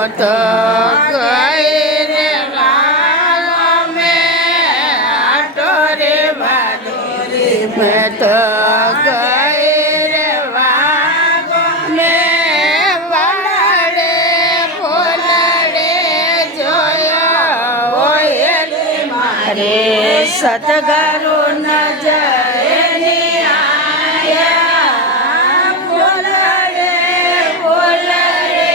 મોત ગઈ રે લાલો મેં આટો રે વાદોરી મેં તો ગઈ રે વાગો મેં વાડે ફૂલડે જોયો ઓયેલી મારે સતગુરુ નજરની આયા ફૂલડે ફૂલડે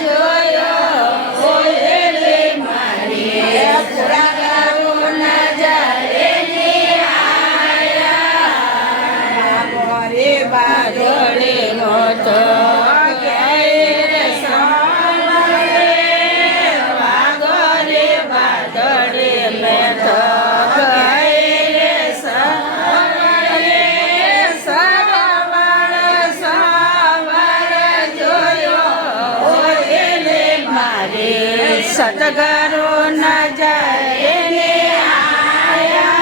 જોયો ઓયેલી મારી સતગુરુ નજરની આયા મોરે બાદળે મોત ગઈ રે સામરે વાગો રે બાદળે મેં તો સતગુરુ નજરની આયા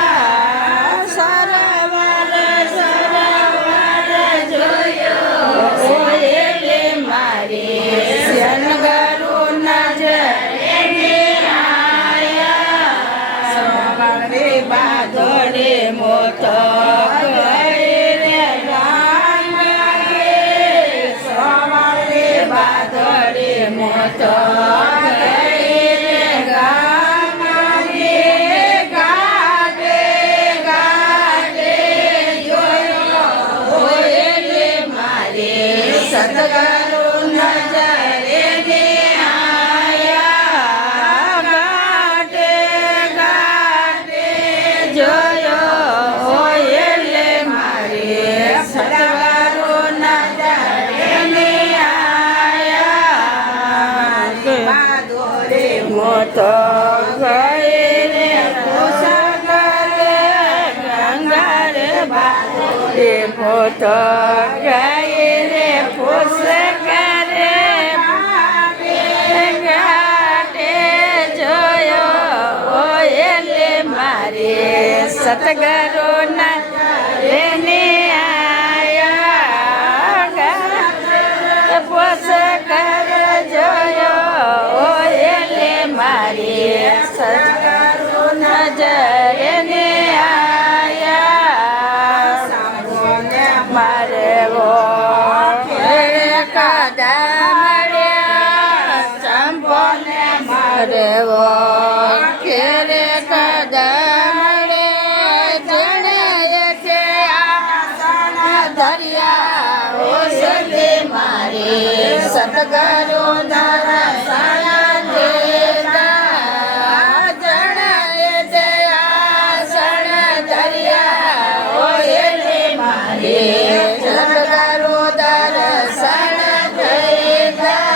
સરવર સરવર જોયો ઓયેલી મારી સતગુરુ નજરની આયા સવારે બાદળે મોત ગઈ રે રામ સવારે બાદળે મોત સતગુરુ નજરની આયા ગાટે ગાટે જોયો ઓયેલે મારી સતગુરુ નજરની આયા બાદોરે મોત ગઈ રે પોષગરે ગંગા રે બાદોરે મોત ગઈ રે પોષ કરે ઘાટે જોયો ઓયેલે મારી સતગુરુ નજરની આયા ઘાટે પોષ કરે જોયો ઓયેલે મારી સતગુરુ નજરની આયા મારે વો રેવો કેરે કદમડે જણે છે આસન ધર્યા ઓસલે મારે સતગુરુ દર્શન દેતા જણે છે આસન ધર્યા ઓસલે મારે સતગુરુ દર્શન દેતા